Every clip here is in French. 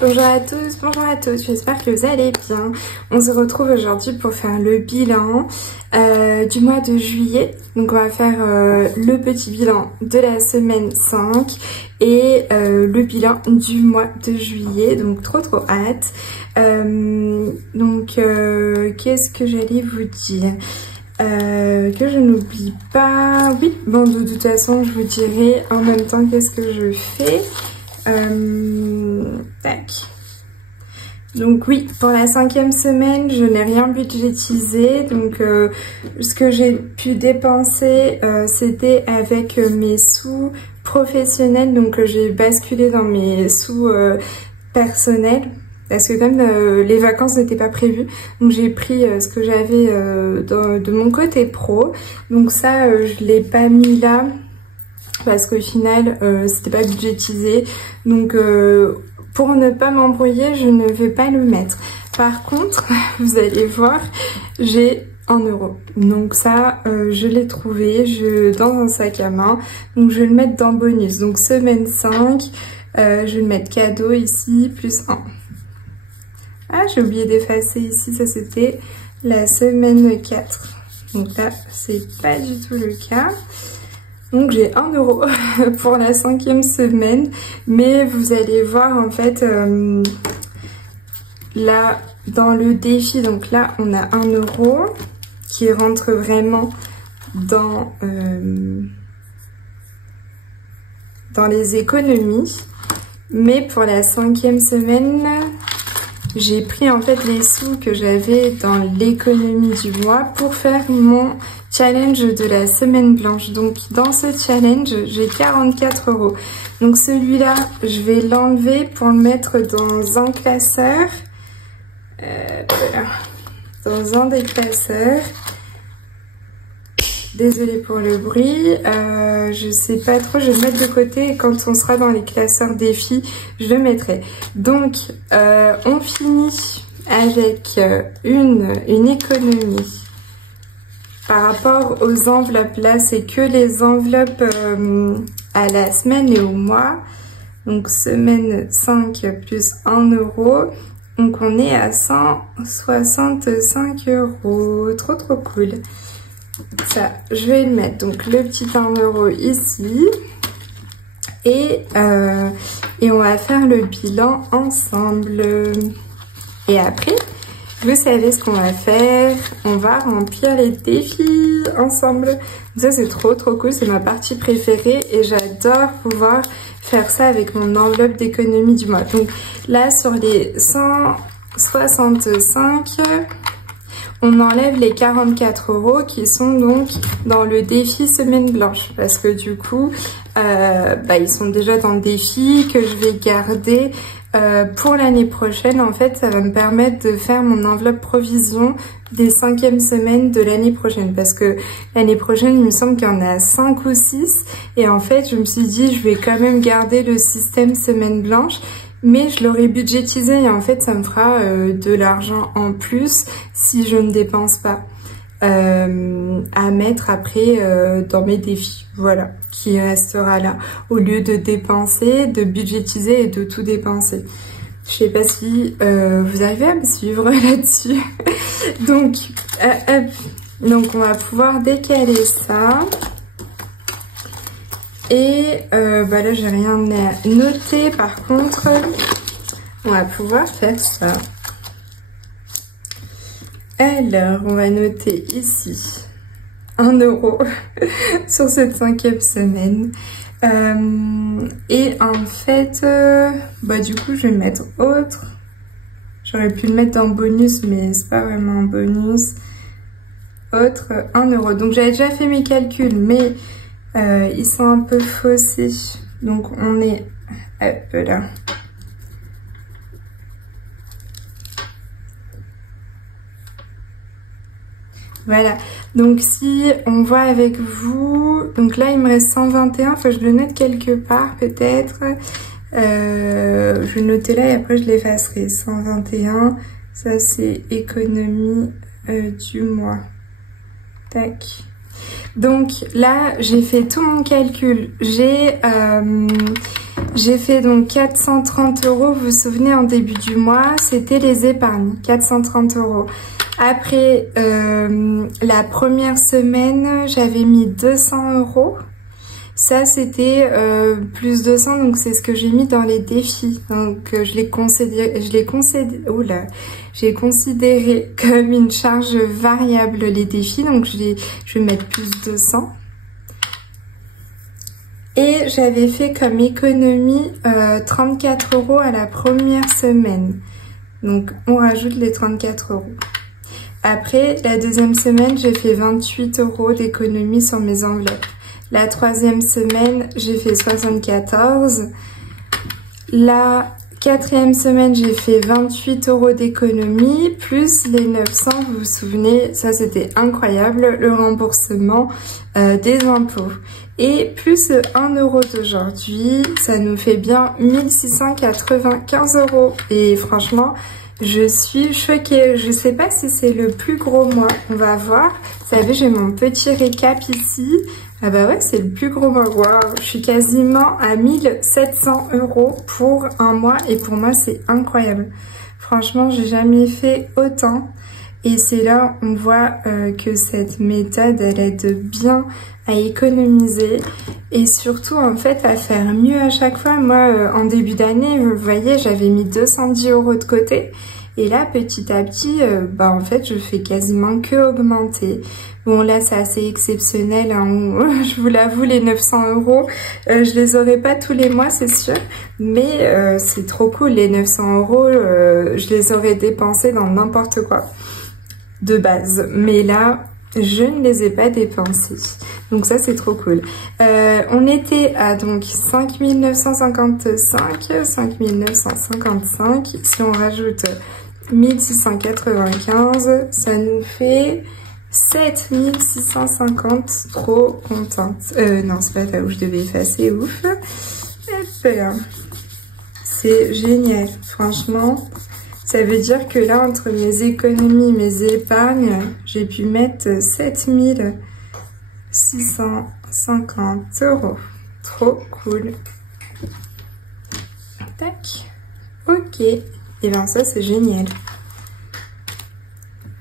Bonjour à tous, bonjour à toutes, j'espère que vous allez bien. On se retrouve aujourd'hui pour faire le bilan du mois de juillet. Donc on va faire le petit bilan de la semaine 5 et le bilan du mois de juillet. Donc trop hâte. Qu'est-ce que j'allais vous dire que je n'oublie pas. Oui, bon, de toute façon je vous dirai en même temps qu'est-ce que je fais. Tac. Donc oui, pour la 5e semaine, je n'ai rien budgétisé. Donc ce que j'ai pu dépenser, c'était avec mes sous professionnels. Donc j'ai basculé dans mes sous personnels. Parce que comme les vacances n'étaient pas prévues, donc j'ai pris ce que j'avais de mon côté pro. Donc ça, je l'ai pas mis là. Parce qu'au final, c'était pas budgétisé. Donc, pour ne pas m'embrouiller, je ne vais pas le mettre. Par contre, vous allez voir, j'ai 1 euro. Donc ça, je l'ai trouvé dans un sac à main. Donc, je vais le mettre dans bonus. Donc, semaine 5, je vais le mettre cadeau ici, plus 1. Ah, j'ai oublié d'effacer ici. Ça, c'était la semaine 4. Donc là, c'est pas du tout le cas. Donc j'ai 1 euro pour la 5e semaine, mais vous allez voir en fait là dans le défi, donc là on a 1 euro qui rentre vraiment dans les économies, mais pour la 5e semaine j'ai pris en fait les sous que j'avais dans l'économie du mois pour faire mon challenge de la semaine blanche. Donc dans ce challenge, j'ai 44 euros. Donc celui-là, je vais l'enlever pour le mettre dans un classeur. Voilà. Dans un des classeurs. Désolée pour le bruit. Je sais pas trop, je vais le mettre de côté et quand on sera dans les classeurs défis, je le mettrai. Donc on finit avec une économie. Par rapport aux enveloppes, là, c'est que les enveloppes à la semaine et au mois. Donc, semaine 5 plus 1 euro. Donc, on est à 165 euros. Trop cool. Ça, je vais le mettre. Donc, le petit 1 euro ici. Et on va faire le bilan ensemble. Et après... vous savez ce qu'on va faire, on va remplir les défis ensemble. Ça c'est trop cool, c'est ma partie préférée et j'adore pouvoir faire ça avec mon enveloppe d'économie du mois. Donc là sur les 165, on enlève les 44 euros qui sont donc dans le défi semaine blanche. Parce que du coup, ils sont déjà dans le défi que je vais garder pour l'année prochaine. En fait, ça va me permettre de faire mon enveloppe provision des 5e semaines de l'année prochaine. Parce que l'année prochaine, il me semble qu'il y en a 5 ou 6. Et en fait, je me suis dit, je vais quand même garder le système semaine blanche. Mais je l'aurais budgétisé et en fait ça me fera de l'argent en plus si je ne dépense pas à mettre après dans mes défis, voilà, qui restera là au lieu de dépenser, de budgétiser et de tout dépenser. Je sais pas si vous arrivez à me suivre là-dessus. Donc on va pouvoir décaler ça. Et là, j'ai rien à noter. Par contre, on va pouvoir faire ça. Alors, on va noter ici 1 euro sur cette 5e semaine. Et en fait, du coup, je vais mettre autre. J'aurais pu le mettre en bonus, mais c'est pas vraiment un bonus. Autre, 1 euro. Donc, j'avais déjà fait mes calculs, mais... ils sont un peu faussés, donc on est hop là. Voilà, donc si on voit avec vous, donc là il me reste 121, faut que je le note quelque part peut-être. Je vais le noter là et après je l'effacerai. 121, ça c'est économie du mois. Tac. Donc là, j'ai fait tout mon calcul. J'ai J'ai fait donc 430 €. Vous vous souvenez, en début du mois, c'était les épargnes, 430 €. Après, la première semaine, j'avais mis 200 €. Ça, c'était plus 200, donc c'est ce que j'ai mis dans les défis. Donc, j'ai considéré comme une charge variable les défis. Donc, je vais mettre plus 200. Et j'avais fait comme économie 34 € à la première semaine. Donc, on rajoute les 34 €. Après, la deuxième semaine, j'ai fait 28 € d'économie sur mes enveloppes. La troisième semaine, j'ai fait 74. La quatrième semaine, j'ai fait 28 € d'économie, plus les 900, vous vous souvenez, ça c'était incroyable, le remboursement des impôts. Et plus 1 € d'aujourd'hui, ça nous fait bien 1695 €. Et franchement, je suis choquée. Je sais pas si c'est le plus gros mois, on va voir. Vous savez, j'ai mon petit récap ici. Ah bah ouais, c'est le plus gros mois. Waouh, je suis quasiment à 1700 € pour un mois et pour moi, c'est incroyable. Franchement, j'ai jamais fait autant. Et c'est là, on voit que cette méthode, elle aide bien à économiser et surtout, en fait, à faire mieux à chaque fois. Moi, en début d'année, vous voyez, j'avais mis 210 € de côté. Et là, petit à petit, en fait, je fais quasiment que augmenter. Bon, là, c'est assez exceptionnel, hein. Je vous l'avoue, les 900 €, je les aurai pas tous les mois, c'est sûr. Mais c'est trop cool, les 900 €, je les aurais dépensés dans n'importe quoi de base. Mais là, je ne les ai pas dépensés. Donc ça, c'est trop cool. On était à donc 5955, 5955. Si on rajoute 1695, ça nous fait 7650. Trop contente. Non, c'est pas là où je devais effacer, ouf. Hop là. C'est génial, franchement. Ça veut dire que là, entre mes économies, mes épargnes, j'ai pu mettre 7650 €. Trop cool. Tac. Ok. Et bien ça, c'est génial.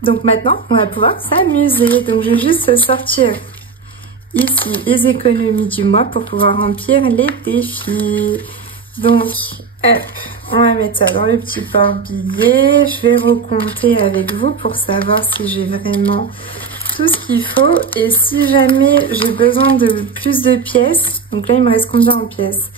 Donc maintenant, on va pouvoir s'amuser. Donc je vais juste sortir ici les économies du mois pour pouvoir remplir les défis. Donc, hop, on va mettre ça dans le petit port-billet. Je vais recompter avec vous pour savoir si j'ai vraiment tout ce qu'il faut. Et si jamais j'ai besoin de plus de pièces, donc là, il me reste combien en pièces?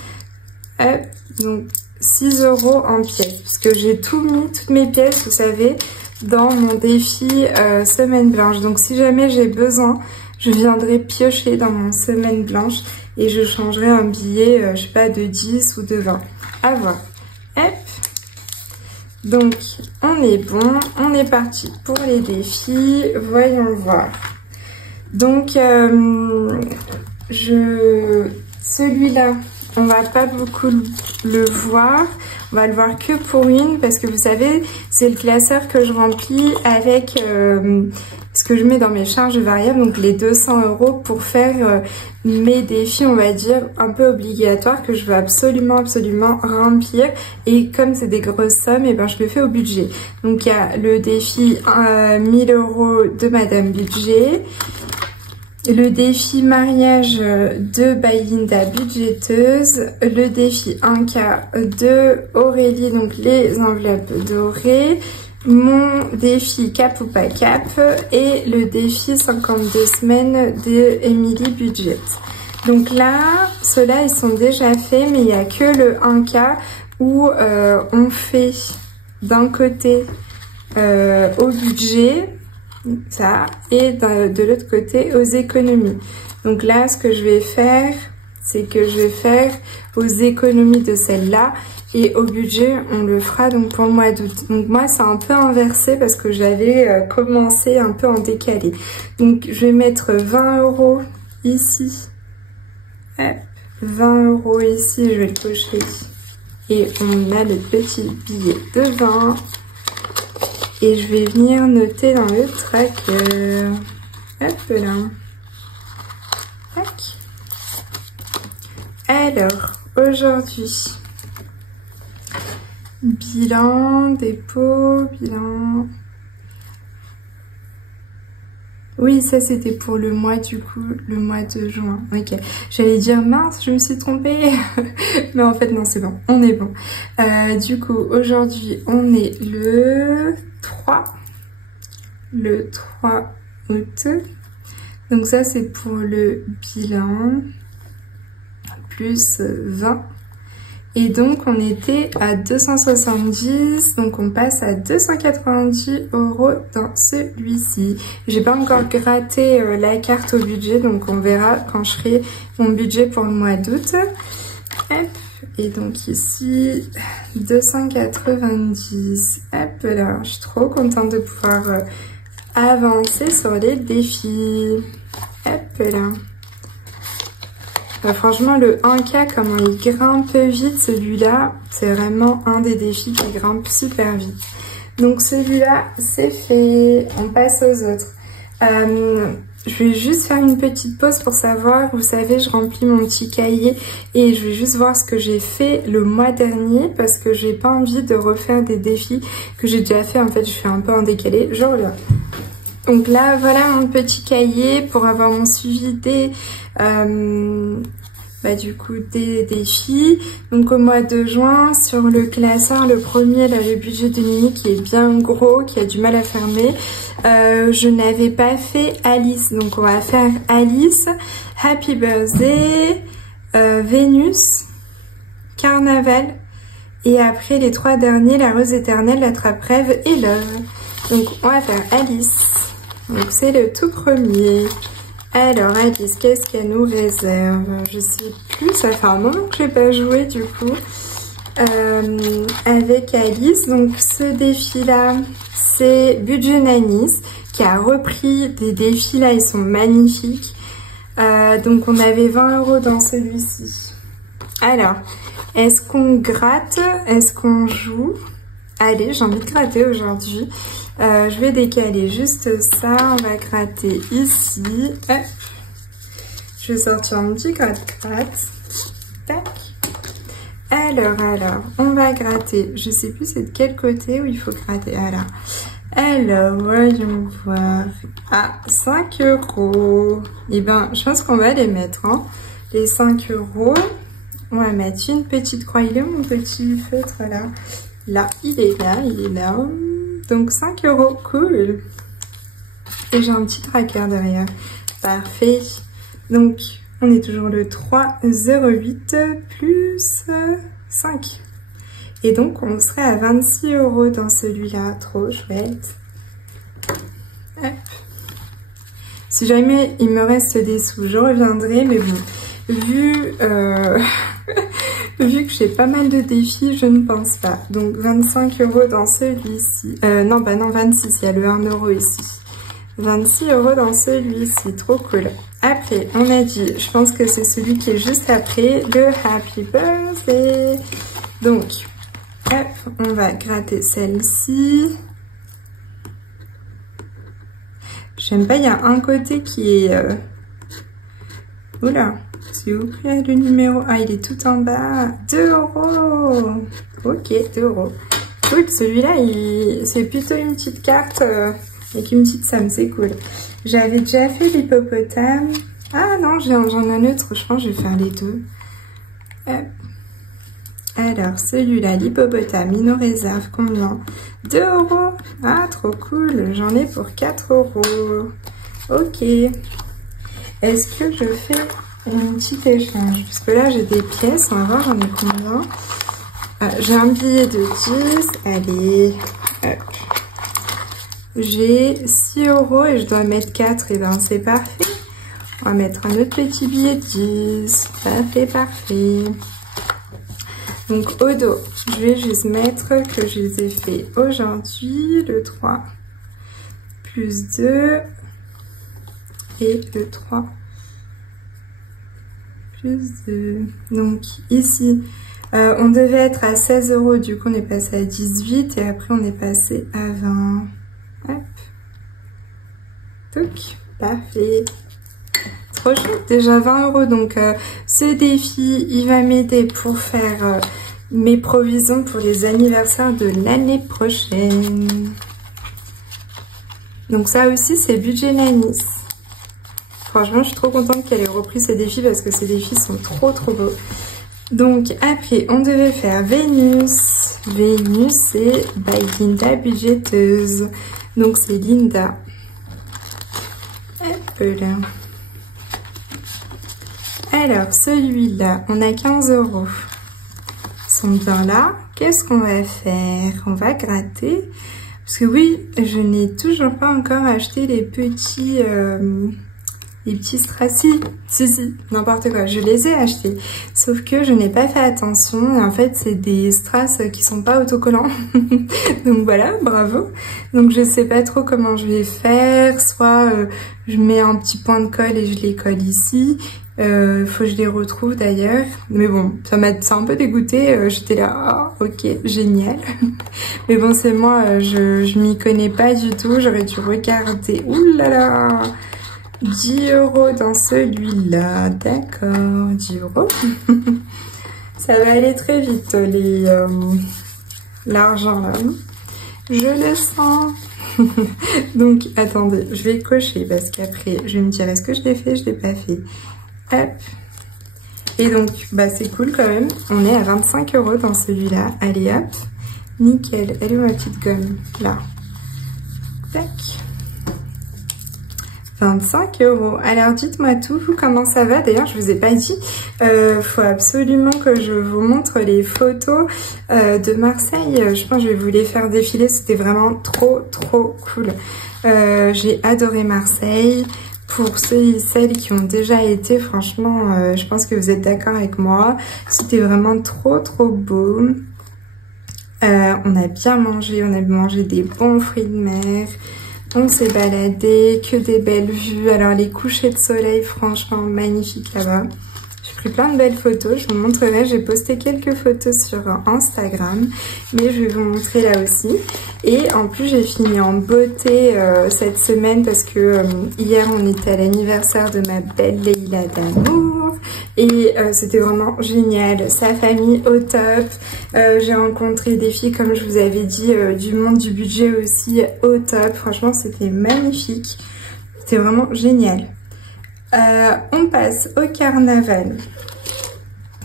Hop, donc 6 € en pièces. Parce que j'ai tout mis, toutes mes pièces, vous savez, dans mon défi semaine blanche. Donc si jamais j'ai besoin, je viendrai piocher dans mon semaine blanche et je changerai un billet, je sais pas, de 10 ou de 20. À voir. Hop. Donc, on est bon. On est parti pour les défis. Voyons voir. Donc, celui-là, on va pas beaucoup le voir. On va le voir que pour une parce que vous savez, c'est le classeur que je remplis avec ce que je mets dans mes charges variables, donc les 200 € pour faire mes défis, on va dire, un peu obligatoires que je veux absolument remplir. Et comme c'est des grosses sommes, et ben je le fais au budget. Donc il y a le défi 1000 € de Madame Budget. Le défi mariage de Linda budgéteuse, le défi 1K de Aurélie, donc les enveloppes dorées, mon défi cap ou pas cap et le défi 52 semaines de Emily Budget. Donc là, ceux-là ils sont déjà faits, mais il n'y a que le 1K où on fait d'un côté au budget, ça, et de l'autre côté aux économies. Donc là, ce que je vais faire, c'est que je vais faire aux économies de celle-là et au budget, on le fera donc pour le mois d'août. Donc moi, c'est un peu inversé parce que j'avais commencé un peu en décalé. Donc je vais mettre 20 € ici. Hop, 20 € ici, je vais le cocher. Et on a le petit billet de 20. Et je vais venir noter dans le tracker. Hop là. Tac. Alors, aujourd'hui, bilan, dépôt, bilan. Oui, ça c'était pour le mois du coup, le mois de juin. Ok, j'allais dire mince, je me suis trompée. Mais en fait non, c'est bon, on est bon. Du coup, aujourd'hui, on est le 3 août. Donc ça c'est pour le bilan, plus 20. Et donc on était à 270, donc on passe à 290 € dans celui-ci. J'ai pas encore gratté la carte au budget, donc on verra quand je ferai mon budget pour le mois d'août. Et donc ici, 290. Hop là, je suis trop contente de pouvoir avancer sur les défis. Hop là. Franchement, le 1K, comment il grimpe vite, celui-là, c'est vraiment un des défis qui grimpe super vite. Donc celui-là, c'est fait. On passe aux autres. Je vais juste faire une petite pause pour savoir, vous savez, je remplis mon petit cahier et je vais juste voir ce que j'ai fait le mois dernier parce que j'ai pas envie de refaire des défis que j'ai déjà fait. En fait, je fais un peu en décalé. Je reviens. Donc là, voilà mon petit cahier pour avoir mon suivi des du coup des défis. Donc au mois de juin, sur le classeur, le premier, là, le budget de Mimi qui est bien gros, qui a du mal à fermer. Je n'avais pas fait Alice, donc on va faire Alice, Happy Birthday, Vénus, Carnaval, et après les 3 derniers, la Rose éternelle, l'Attrape-Rêve et Love. Donc on va faire Alice. Donc c'est le tout premier. Alors Alice, qu'est-ce qu'elle nous réserve? Je sais plus, ça fait un moment que je n'ai pas joué du coup avec Alice. Donc ce défi-là, c'est Budget Nanis qui a repris des défis là, ils sont magnifiques. Donc on avait 20 € dans celui-ci. Alors, est-ce qu'on gratte? Est-ce qu'on joue? Allez, j'ai envie de gratter aujourd'hui. Je vais décaler juste ça. On va gratter ici. Hop. Je vais sortir un petit gratte-gratte. Tac. Alors, on va gratter. Je sais plus c'est de quel côté où il faut gratter. Alors, voyons voir. Ah, 5 €. Eh ben, je pense qu'on va les mettre. Hein. Les 5 €. On va mettre une petite croix. Il est où mon petit feutre là? Là, il est là. Donc 5 €, cool. Et j'ai un petit tracker derrière. Parfait. Donc, on est toujours le 3,08 plus 5. Et donc, on serait à 26 € dans celui-là. Trop chouette. Hop. Si jamais il me reste des sous, je reviendrai. Mais bon, vu que j'ai pas mal de défis, je ne pense pas. Donc 25 € dans celui-ci. Non, 26, il y a le 1 € ici. 26 € dans celui-ci, trop cool. Après, on a dit, je pense que c'est celui qui est juste après, le Happy Birthday. Donc, hop, on va gratter celle-ci. J'aime pas, il y a un côté qui est... Oula, s'il vous plaît, le numéro... Ah, il est tout en bas. 2 €. Ok, 2 €. Cool, celui-là, c'est plutôt une petite carte avec une petite somme, c'est cool. J'avais déjà fait l'hippopotame. Ah non, j'en ai un autre, je pense que je vais faire les deux. Hop. Alors, celui-là, l'hippopotame, il nous réserve combien? 2 €. Ah, trop cool, j'en ai pour 4 €. Ok. Est-ce que je fais un petit échange? Parce que là, j'ai des pièces. On va voir, j'en ai combien. J'ai un billet de 10. Allez, hop. J'ai 6 € et je dois mettre 4. Et ben, c'est parfait. On va mettre un autre petit billet de 10. Parfait. Donc, au dos, je vais juste mettre que je les ai fait aujourd'hui. Le 3 plus 2. Et le 3 plus 2. Donc ici, on devait être à 16 €. Du coup, on est passé à 18. Et après, on est passé à 20. Hop. Donc, parfait. trop chouette, déjà 20 €. Donc ce défi, il va m'aider pour faire mes provisions pour les anniversaires de l'année prochaine. Donc ça aussi, c'est budget Nanis. Franchement, je suis trop contente qu'elle ait repris ces défis parce que ces défis sont trop beaux. Donc après, on devait faire Vénus. Vénus, c'est by Linda budgéteuse. Donc c'est Linda. Hop là. Alors, celui-là, on a 15 €. Ils sont bien là. Qu'est-ce qu'on va faire? On va gratter. Parce que oui, je n'ai toujours pas encore acheté les petits strass. Si, n'importe quoi. Je les ai achetés. Sauf que je n'ai pas fait attention. Et en fait, c'est des strass qui sont pas autocollants. Donc voilà, bravo. Donc je sais pas trop comment je vais faire. Soit je mets un petit point de colle et je les colle ici. Faut que je les retrouve d'ailleurs. Mais bon, ça m'a un peu dégoûté. J'étais là, oh, ok, génial. Mais bon, c'est moi, je m'y connais pas du tout. J'aurais dû regarder. Ouh là là, 10 € dans celui-là. D'accord, 10 €. Ça va aller très vite, l'argent là. Je le sens. Donc, attendez, je vais cocher parce qu'après, je vais me dire, est-ce que je l'ai fait, je l'ai pas fait. Hop. Et donc, bah c'est cool quand même. On est à 25 € dans celui-là. Allez hop. Nickel. Elle est où ma petite gomme? Là. Tac. 25 €. Alors dites-moi tout, vous, comment ça va? D'ailleurs, je vous ai pas dit. Faut absolument que je vous montre les photos de Marseille. Je pense que je vais vous les faire défiler. C'était vraiment trop cool. J'ai adoré Marseille. Pour ceux et celles qui ont déjà été, franchement, je pense que vous êtes d'accord avec moi. C'était vraiment trop beau. On a bien mangé, on a mangé des bons fruits de mer. On s'est baladé, que des belles vues. Alors les couchers de soleil, franchement, magnifiques là-bas. J'ai pris plein de belles photos, je vous montrerai. J'ai posté quelques photos sur Instagram, mais je vais vous montrer là aussi. Et en plus, j'ai fini en beauté cette semaine parce que hier, on était à l'anniversaire de ma belle Leïla d'amour. Et c'était vraiment génial. Sa famille au top. J'ai rencontré des filles, comme je vous avais dit, du monde du budget aussi au top. Franchement, c'était magnifique. C'était vraiment génial. On passe au carnaval.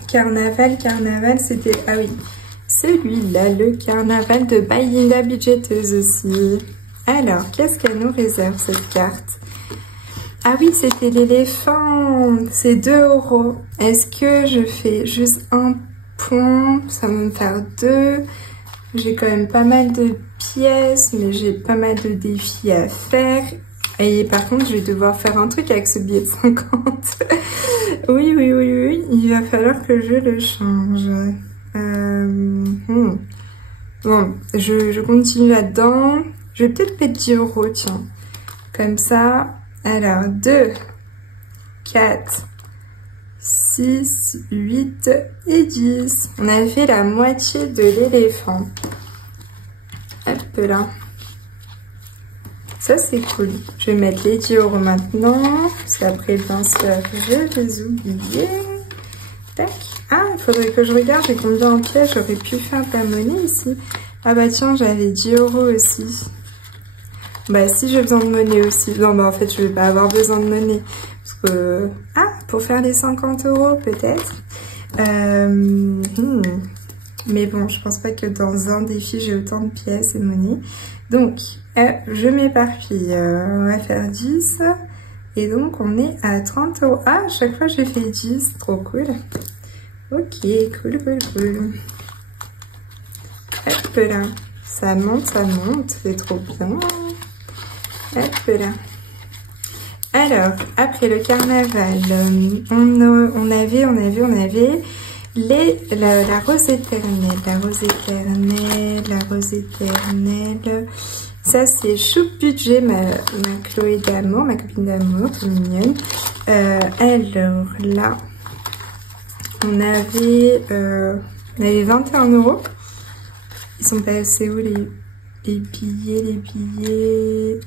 Carnaval, c'était... Ah oui, celui-là, le carnaval de by Linda budgéteuse aussi. Alors, qu'est-ce qu'elle nous réserve, cette carte? Ah oui, c'était l'éléphant. C'est 2 €. Est-ce que je fais juste un point? Ça va me faire 2. J'ai quand même pas mal de pièces, mais j'ai pas mal de défis à faire. Et par contre, je vais devoir faire un truc avec ce billet de 50. Oui, il va falloir que je le change. Bon, je continue là-dedans. Je vais peut-être mettre 10 €, tiens. Comme ça. Alors, 2, 4, 6, 8 et 10. On a fait la moitié de l'éléphant. Hop là. Ça, c'est cool. Je vais mettre les 10 € maintenant. Parce qu'après, bien sûr, je vais les oublier. Tac. Ah, il faudrait que je regarde combien en pièces j'aurais pu faire de la monnaie ici. Ah bah tiens, j'avais 10 € aussi. Bah si, j'ai besoin de monnaie aussi. Non, bah en fait, je vais pas avoir besoin de monnaie. Parce que... Ah, pour faire les 50 € peut-être. Mais bon, je pense pas que dans un défi, j'ai autant de pièces et de monnaie. Donc, je m'éparpille. On va faire 10. Et donc, on est à 30 €. Ah, à chaque fois, j'ai fait 10. Trop cool. Ok, cool. Hop là. Ça monte. C'est trop bien. Hop là. Alors, après le carnaval, on avait la rose éternelle. Ça, c'est Choup Budget, ma Chloé d'amour, ma copine d'amour, c'est mignonne. Alors là, on avait 21 €. Ils sont passés où les billets?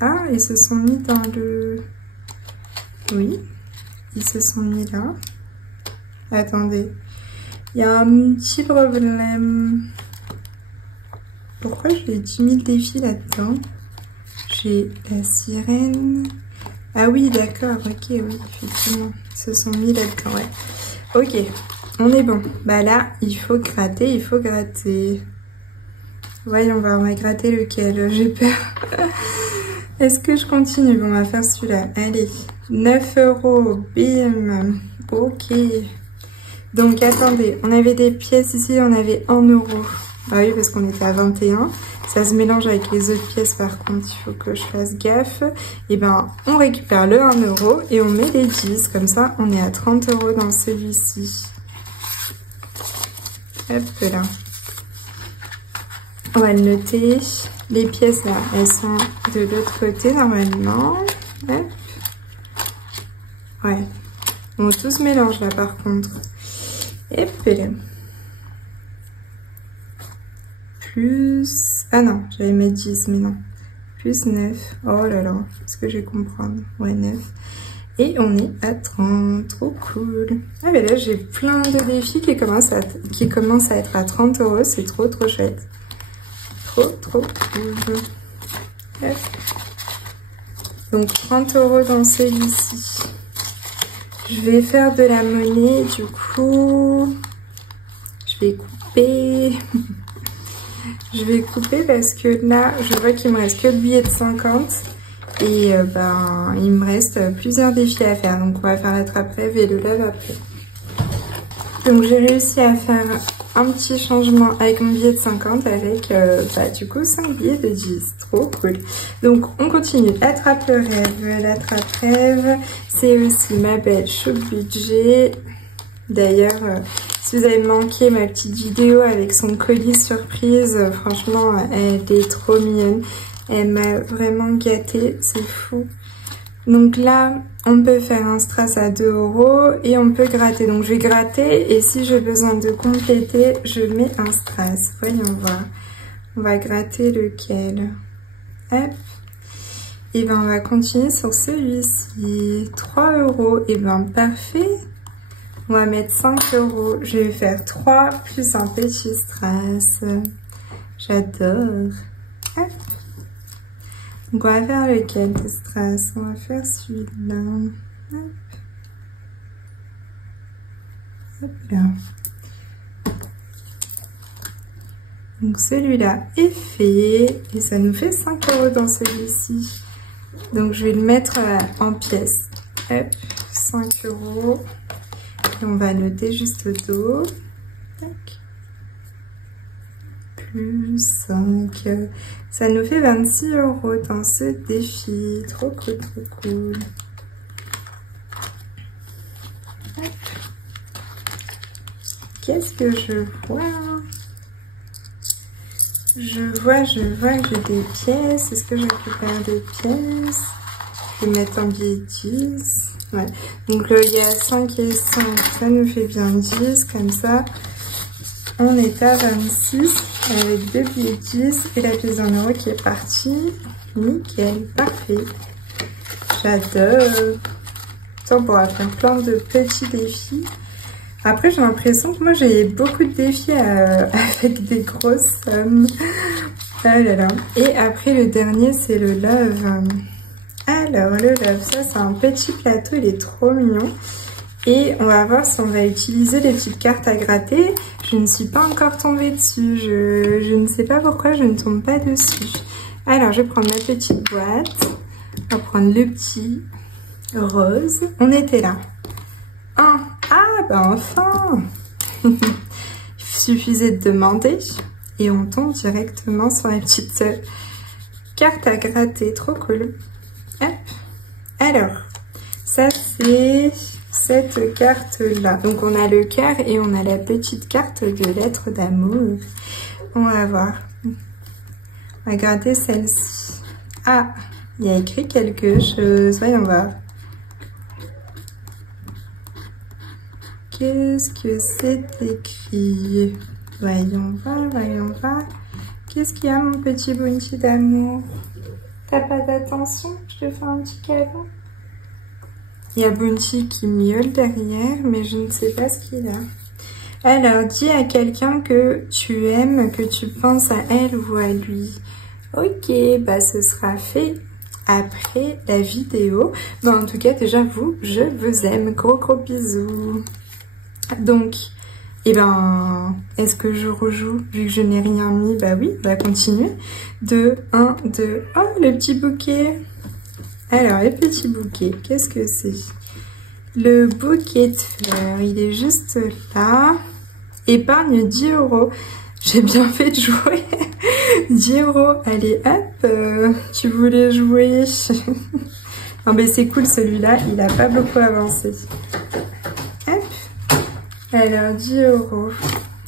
Ah, ils se sont mis dans le... Oui. ils se sont mis là. Attendez, il y a un petit problème. Pourquoi j'ai 10 000 défis là-dedans? J'ai la sirène. Ah oui, d'accord, ok, oui, effectivement. Ils se sont mis là-dedans, ouais. Ok, on est bon. Bah là, il faut gratter, il faut gratter. Voyons voir, on va gratter lequel, j'ai peur. Est-ce que je continue? Bon, on va faire celui-là. Allez, 9 €, bim. Ok. Donc, attendez, on avait des pièces ici, on avait 1 €. Ah oui, parce qu'on était à 21. Ça se mélange avec les autres pièces, par contre, il faut que je fasse gaffe. Et ben, on récupère le 1 € et on met les 10. Comme ça, on est à 30 € dans celui-ci. Hop là. On va le noter. Les pièces là, elles sont de l'autre côté normalement. Hop. Ouais. Bon, tout se mélange là par contre. Et puis là. Plus... Ah non, j'allais mettre 10, mais non. Plus 9. Oh là là, est-ce que je vais comprendre? Ouais, 9. Et on est à 30. Trop cool. Ah mais là, j'ai plein de défis qui commencent à être à 30 €. C'est trop chouette. Trop cool. Hop. Donc 30 € dans celui-ci. Je vais faire de la monnaie, du coup, je vais couper. Je vais couper parce que là, je vois qu'il me reste que le billet de 50 et ben, il me reste plusieurs défis à faire. Donc on va faire l'attrape-rêve et le lave après. Donc j'ai réussi à faire un petit changement avec mon billet de 50 avec du coup 5 billets de 10. Trop cool. Donc on continue. Attrape le rêve. L'attrape-rêve, c'est aussi ma belle choupe budget. D'ailleurs, si vous avez manqué ma petite vidéo avec son colis surprise, franchement, elle est trop mignonne. Elle m'a vraiment gâtée, c'est fou. Donc là, on peut faire un strass à 2 € et on peut gratter. Donc je vais gratter et si j'ai besoin de compléter, je mets un strass. Voyons voir. On va gratter lequel? Hop. Et ben on va continuer sur celui-ci. 3 €. Et ben parfait. On va mettre 5 €. Je vais faire 3 plus un petit strass. J'adore. Hop. Donc on va faire lequel de strass? On va faire celui-là. Hop. Hop là. Donc celui-là est fait. Et ça nous fait 5 € dans celui-ci. Donc je vais le mettre en pièces. Hop. 5 €. Et on va noter juste le dos. Tac. Plus 5. Ça nous fait 26 € dans ce défi. Trop cool, trop cool. Qu'est-ce que je vois? Je vois que j'ai des pièces. Est-ce que je récupère des pièces? Je vais mettre un billet 10. Ouais. Donc il y a 5 et 5. Ça nous fait bien 10. Comme ça, on est à 26 avec 2 billets 10 et la pièce d'1 € qui est partie. Nickel, parfait. J'adore. On pourra faire plein de petits défis. Après, j'ai l'impression que moi, j'ai beaucoup de défis avec des grosses sommes. Ah là là. Et après, le dernier, c'est le love. Alors, le love, ça, c'est un petit plateau. Il est trop mignon. Et on va voir si on va utiliser les petites cartes à gratter. Je ne suis pas encore tombée dessus. Je ne sais pas pourquoi je ne tombe pas dessus. Alors, je vais prendre ma petite boîte. On va prendre le petit rose. On était là. Ah, ben enfin. Il suffisait de demander. Et on tombe directement sur la petite carte à gratter. Trop cool. Hop. Alors, ça c'est cette carte-là. Donc on a le cœur et on a la petite carte de lettres d'amour. On va voir. On va gratter celle-ci. Ah, il y a écrit quelque chose. Voyons voir. Qu'est-ce que c'est écrit? Voyons voir, voyons voir. Qu'est-ce qu'il y a, mon petit bounty d'amour? T'as pas d'attention? Je te fais un petit cadeau. Il y a Bounty qui miaule derrière, mais je ne sais pas ce qu'il a. Alors, dis à quelqu'un que tu aimes, que tu penses à elle ou à lui. Ok, bah ce sera fait après la vidéo. Bon, en tout cas, déjà vous, je vous aime. Gros gros bisous. Donc, eh ben, est-ce que je rejoue vu que je n'ai rien mis? Bah oui, on va continuer. 2, 1, 2. Oh, le petit bouquet. Alors, le petit bouquet, qu'est-ce que c'est? Le bouquet de fleurs, il est juste là. Épargne 10 €. J'ai bien fait de jouer. 10 €. Allez, hop, tu voulais jouer. Non, mais c'est cool, celui-là, il a pas beaucoup avancé. Hop. Alors, 10 €. Hop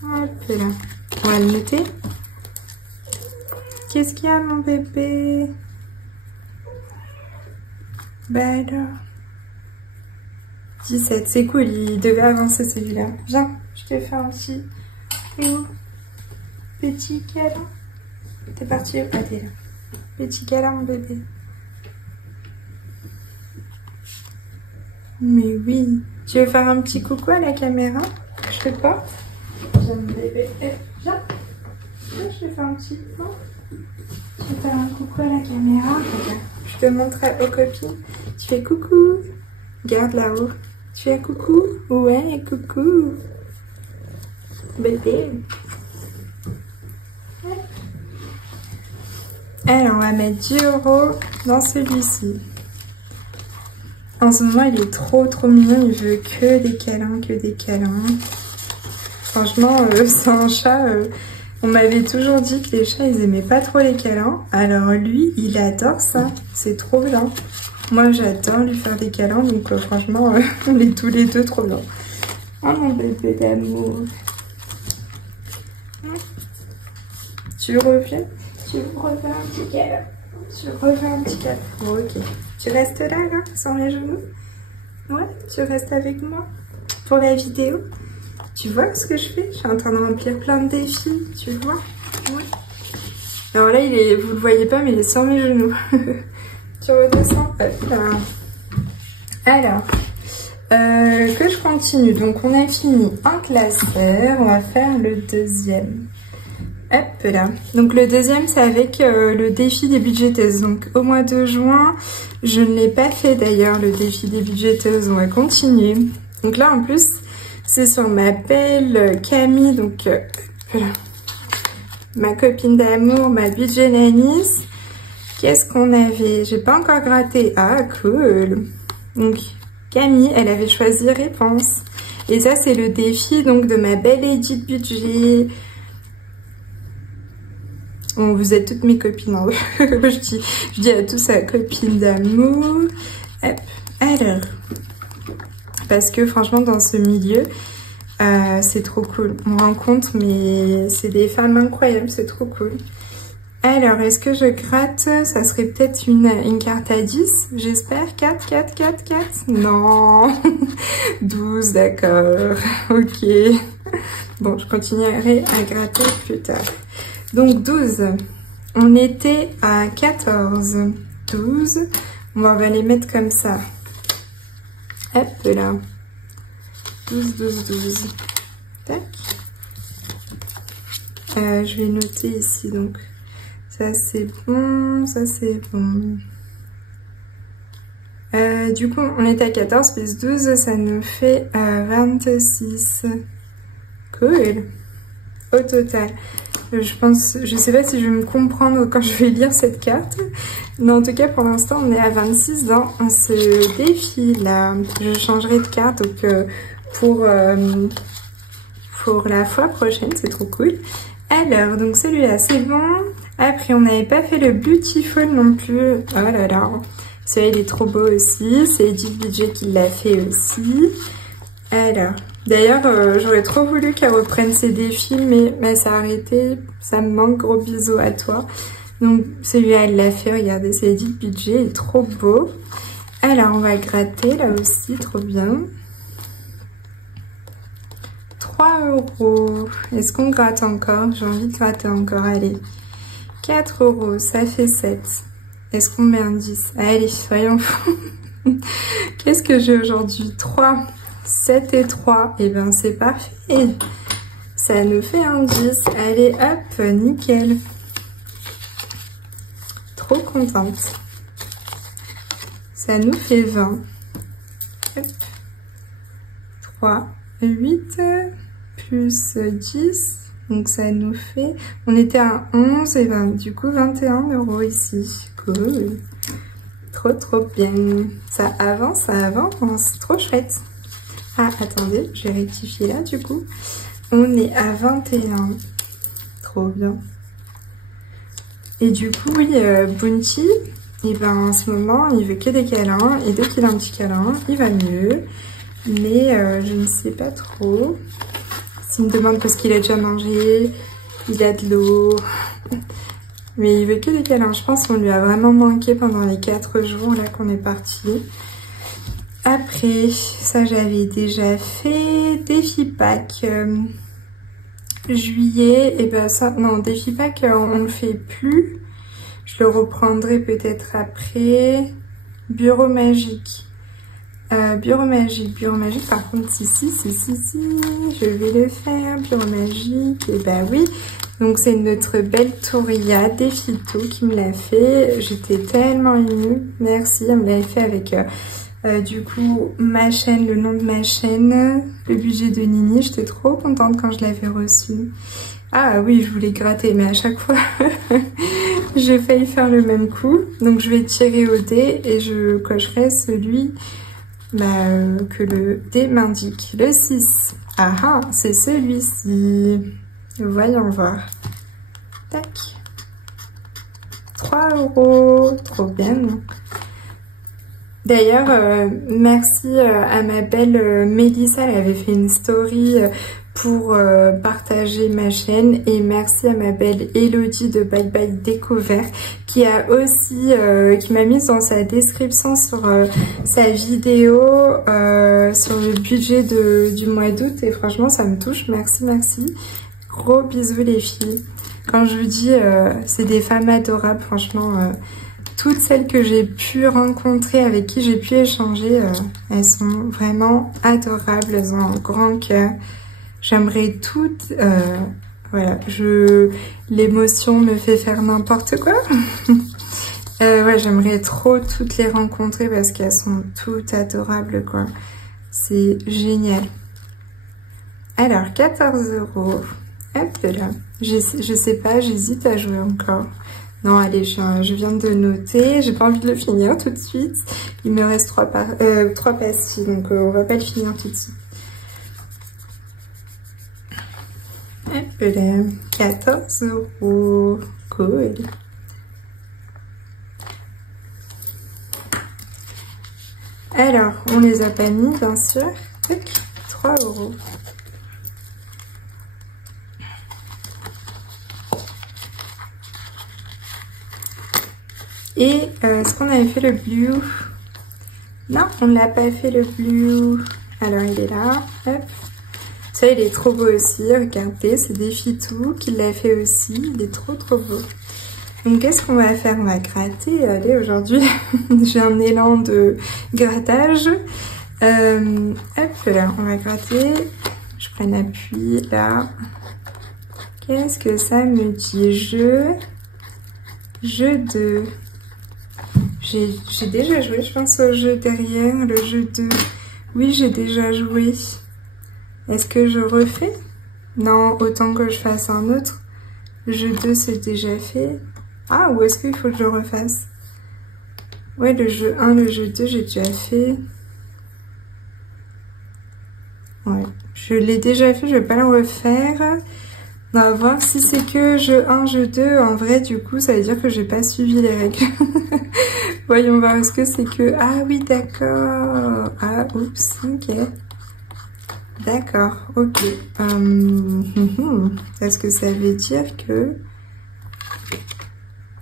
là. On va le noter. Qu'est-ce qu'il y a, mon bébé? Bah alors. 17, c'est cool, il devait avancer celui-là. Viens, je te fais un petit câlin. T'es parti? Ah, t'es là. Petit câlin, mon bébé. Mais oui. Tu veux faire un petit coucou à la caméra? Je te porte? Viens, mon bébé. Viens. Viens, je te fais un petit coucou. Je vais faire un coucou à la caméra. Regarde. Je te montre aux copines. Tu fais coucou. Regarde là-haut. Tu fais coucou? Ouais, coucou. Bébé. Alors, on va mettre 10 € dans celui-ci. En ce moment, il est trop mignon. Il veut que des câlins, que des câlins. Franchement, c'est un chat. On m'avait toujours dit que les chats, ils aimaient pas trop les câlins. Alors lui, il adore ça. C'est trop bien. Moi, j'adore lui faire des câlins. Donc franchement, on est tous les deux trop bien. Oh mon bébé d'amour. Tu reviens? Tu refais un petit câlin? Tu refais un petit câlin? Bon, ok. Tu restes là, sur mes genoux? Ouais, tu restes avec moi pour la vidéo? Tu vois ce que je fais? Je suis en train de remplir plein de défis, tu vois? Ouais. Alors là, vous le voyez pas, mais il est sur mes genoux. Tu redescends? Hop là. Alors, que je continue. Donc, on a fini un classeur. On va faire le deuxième. Hop là. Donc, le deuxième, c'est avec le défi des budgéteuses. Donc, au mois de juin, je ne l'ai pas fait d'ailleurs, le défi des budgéteuses. On va continuer. Donc là, en plus, c'est sur ma belle Camille. Donc, voilà. Ma copine d'amour, ma budget nanis. Qu'est-ce qu'on avait? J'ai pas encore gratté. Ah, cool. Donc, Camille, elle avait choisi réponse. Et ça, c'est le défi donc de ma belle Edith budget. Bon, vous êtes toutes mes copines. Hein. je dis à tous sa copine d'amour. Hop. Alors, parce que franchement, dans ce milieu, c'est trop cool. On rencontre, mais c'est des femmes incroyables. C'est trop cool. Alors, est-ce que je gratte? Ça serait peut-être une carte à 10, j'espère. 4, 4, 4, 4. Non. 12, d'accord. Ok. Bon, je continuerai à gratter plus tard. Donc, 12. On était à 14. 12. On va les mettre comme ça. Hop là. 12, 12, 12. Tac. Je vais noter ici, donc. Ça c'est bon, ça c'est bon. Du coup, on est à 14 plus 12, ça nous fait 26. Cool. Au total. Je sais pas si je vais me comprendre quand je vais lire cette carte. Mais en tout cas, pour l'instant, on est à 26 dans ce défi-là. Je changerai de carte donc, pour la fois prochaine. C'est trop cool. Alors, donc celui-là, c'est bon. Après, on n'avait pas fait le Beautiful non plus. Oh là là. Celui-là, il est trop beau aussi. C'est Edith Budget qui l'a fait aussi. Alors, d'ailleurs, j'aurais trop voulu qu'elle reprenne ses défis, mais elle s'est arrêtée. Ça me manque, gros bisous à toi. Donc, celui-là, elle l'a fait. Regardez, c'est Edith Budget. Il est trop beau. Alors, on va gratter là aussi. Trop bien. 3 €. Est-ce qu'on gratte encore? J'ai envie de gratter encore. Allez. 4 €, ça fait 7. Est-ce qu'on met un 10? Allez, soyons fous. Qu'est-ce que j'ai aujourd'hui? 3, 7 et 3. Et bien c'est parfait. Ça nous fait un 10. Allez hop, nickel. Trop contente. Ça nous fait 20. Hop. 3, 8, plus 10. Donc ça nous fait... On était à 11 et 20. Du coup 21 € ici. Cool. Trop bien. Ça avance, c'est trop chouette. Ah, attendez, je vais rectifier là du coup. On est à 21. Trop bien. Et du coup, oui, Bounty, et ben en ce moment, il veut que des câlins. Et dès qu'il a un petit câlin, il va mieux. Mais je ne sais pas trop. S'il me demande parce qu'il a déjà mangé, il a de l'eau. Mais il veut que des câlins. Je pense qu'on lui a vraiment manqué pendant les 4 jours là qu'on est parti. Après, ça j'avais déjà fait. Défi pack juillet. Et ben ça, non, défi pack on le fait plus. Je le reprendrai peut-être après. Bureau magique. Bureau magique, par contre, si, je vais le faire, bureau magique, et bah oui, donc c'est notre belle Touria des Phyto qui me l'a fait, j'étais tellement émue, merci, elle me l'avait fait avec, du coup, ma chaîne, le nom de ma chaîne, le budget de Nini, j'étais trop contente quand je l'avais reçu. Ah oui, je voulais gratter, mais à chaque fois, j'ai failli faire le même coup, donc je vais tirer au dé et je cocherai celui... que le dé m'indique. Le 6. Ah ah, c'est celui-ci. Voyons voir. Tac. 3 €. Trop bien. D'ailleurs, merci à ma belle Mélissa. Elle avait fait une story pour partager ma chaîne. Et merci à ma belle Elodie de Bye Bye Découvert qui a aussi, qui m'a mise dans sa description sur sa vidéo sur le budget du mois d'août. Et franchement, ça me touche. Merci, merci. Gros bisous les filles. Quand je vous dis, c'est des femmes adorables, franchement... toutes celles que j'ai pu rencontrer, avec qui j'ai pu échanger, elles sont vraiment adorables, elles ont un grand cœur. J'aimerais toutes, voilà, l'émotion me fait faire n'importe quoi. Ouais, j'aimerais trop toutes les rencontrer parce qu'elles sont toutes adorables, quoi. C'est génial. Alors, 14 €. Hop là. Je sais pas, j'hésite à jouer encore. Non, allez, je viens de noter. J'ai pas envie de le finir tout de suite. Il me reste 3 pastilles, donc on va pas le finir tout de suite. Hop là, 14 €. Cool. Alors, on les a pas mis, bien sûr. Tac, 3 €. Et est-ce qu'on avait fait le blue? Non, on l'a pas fait le blue. Alors il est là, hop. Ça, il est trop beau aussi, regardez, c'est des Phyto qui l'a fait aussi. Il est trop beau. Donc qu'est-ce qu'on va faire? On va gratter. Allez, aujourd'hui, j'ai un élan de grattage. Hop là, on va gratter. Je prends appui là. Qu'est-ce que ça me dit? Jeu 2. J'ai déjà joué, je pense, au jeu derrière, le jeu 2. Oui, j'ai déjà joué. Est-ce que je refais? Non, autant que je fasse un autre. Le jeu 2, c'est déjà fait. Ah, ou est-ce qu'il faut que je le refasse? Ouais, le jeu 1, le jeu 2, j'ai déjà fait. Ouais, je l'ai déjà fait, je vais pas le refaire. On va voir si c'est que jeu 1, jeu 2. En vrai, du coup, ça veut dire que j'ai pas suivi les règles. Voyons voir, est-ce que c'est que... Ah oui, d'accord. Ah, oups, ok. D'accord, ok. Est-ce que ça veut dire que...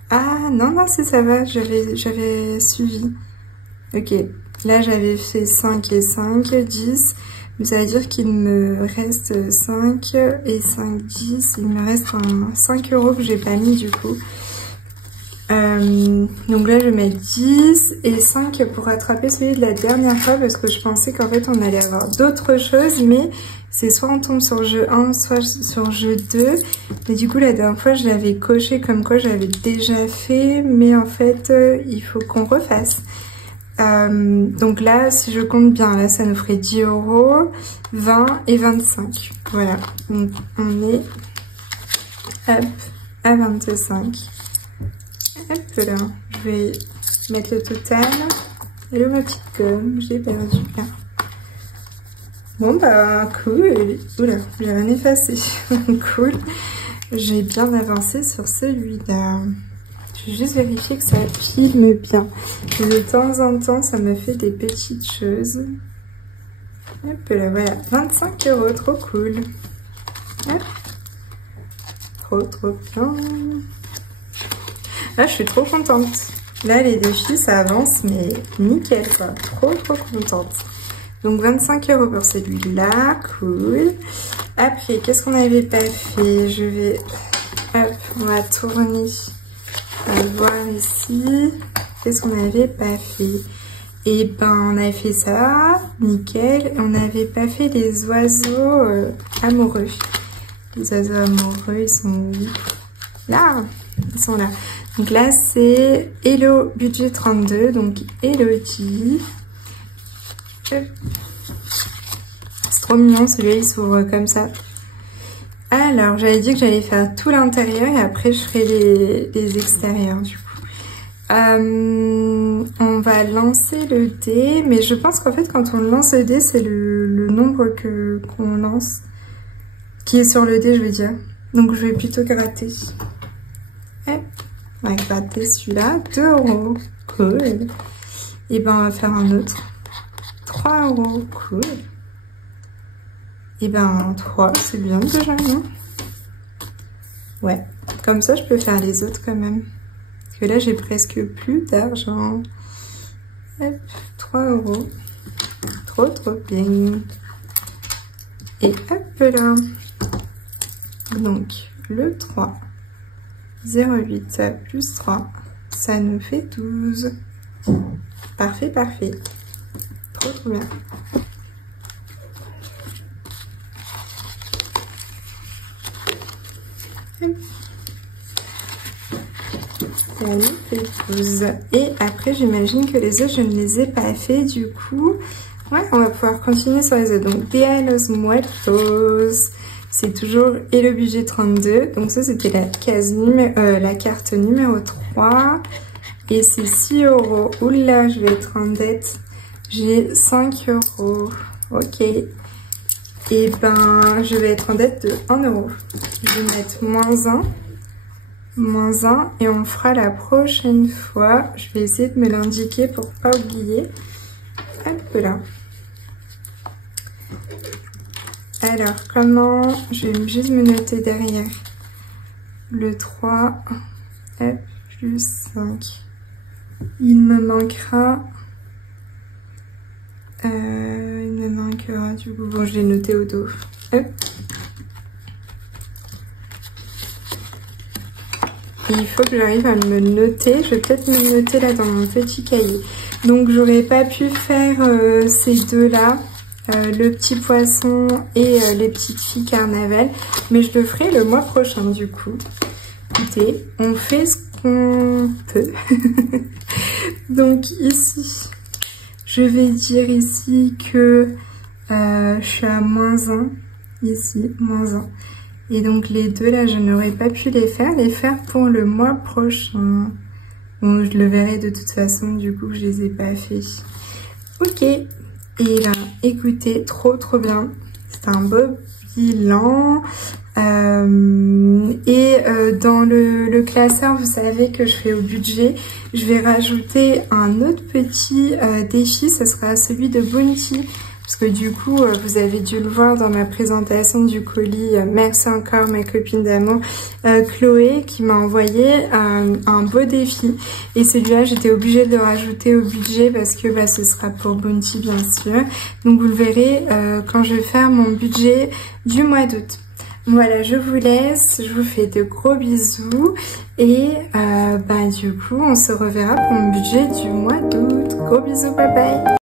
Ah, non, si ça va, j'avais suivi. Ok, là j'avais fait 5 et 5, 10. Ça veut dire qu'il me reste 5 et 5, 10. Il me reste 5 € que j'ai pas mis du coup. Donc là je vais mettre 10 et 5 pour rattraper celui de la dernière fois parce que je pensais qu'en fait on allait avoir d'autres choses, mais c'est soit on tombe sur jeu 1 soit sur jeu 2, et du coup la dernière fois je l'avais coché comme quoi j'avais déjà fait, mais en fait il faut qu'on refasse. Donc là si je compte bien, là ça nous ferait 10 €, 20 et 25, voilà, donc on est hop à 25. Hop là, je vais mettre le total. Hello ma petite gomme, j'ai perdu là. Bon bah cool. Oula, j'ai rien effacé. Cool. J'ai bien avancé sur celui-là. Je vais juste vérifier que ça filme bien. De temps en temps, ça me fait des petites choses. Hop là, voilà. 25 €, trop cool. Hop. Trop bien. Là, je suis trop contente. Là, les défis, ça avance, mais nickel, quoi. Trop contente. Donc, 25 € pour celui-là. Cool. Après, qu'est-ce qu'on n'avait pas fait? Je vais... Hop, on va tourner. On va voir ici. Qu'est-ce qu'on n'avait pas fait? Et ben, on avait fait ça. Nickel. On n'avait pas fait les oiseaux amoureux. Les oiseaux amoureux, ils sont où? Là, ils sont là. Donc là, c'est Hello budget 32, donc Elodie. C'est trop mignon, celui-là, il s'ouvre comme ça. Alors, j'avais dit que j'allais faire tout l'intérieur et après, je ferai les extérieurs, du coup. On va lancer le dé, mais je pense qu'en fait, quand on lance le dé, c'est le nombre qu'on lance, qui est sur le dé, je veux dire. Donc, je vais plutôt gratter. Hop. On va gratter celui-là, 2 €, cool. Et ben on va faire un autre, 3 €, cool. Et ben 3, c'est bien déjà, non? Ouais, comme ça je peux faire les autres quand même. Parce que là j'ai presque plus d'argent. Hop, 3 €, trop bien. Et hop là. Donc le 3. 0,8 plus 3, ça nous fait 12. Parfait. Trop bien. Ça nous fait 12. Et après, j'imagine que les autres, je ne les ai pas fait. Du coup, ouais, on va pouvoir continuer sur les autres. Donc, Dia los Muertos. C'est toujours Hello budget 32. Donc ça, c'était la carte numéro 3. Et c'est 6 €. Oula, je vais être en dette. J'ai 5 €. Ok. Et ben, je vais être en dette de 1 €. Je vais mettre -1. -1. Et on fera la prochaine fois. Je vais essayer de me l'indiquer pour pas oublier. Hop là. Alors, comment... Je vais juste me noter derrière. Le 3, hop, plus 5. Il me manquera... du coup... Bon, je l'ai noté au dos. Hop. Et il faut que j'arrive à me noter. Je vais peut-être me noter là dans mon petit cahier. Donc, j'aurais pas pu faire ces deux-là. Le petit poisson et les petites filles carnaval, mais je le ferai le mois prochain du coup. Écoutez, on fait ce qu'on peut. Donc ici, je vais dire ici que je suis à -1, ici, -1. Et donc les deux là, je n'aurais pas pu les faire pour le mois prochain. Bon, je le verrai de toute façon, du coup, je les ai pas fait. Ok. Et là, écoutez, trop bien. C'est un beau bilan. Dans le classeur, vous savez que je fais au budget. Je vais rajouter un autre petit défi. Ce sera celui de Bounty. Parce que du coup, vous avez dû le voir dans ma présentation du colis. Merci encore ma copine d'amour, Chloé, qui m'a envoyé un beau défi. Et celui-là, j'étais obligée de le rajouter au budget parce que bah, ce sera pour Bounty, bien sûr. Donc vous le verrez quand je vais faire mon budget du mois d'août. Voilà, je vous laisse, je vous fais de gros bisous et du coup on se reverra pour mon budget du mois d'août. Gros bisous, bye bye.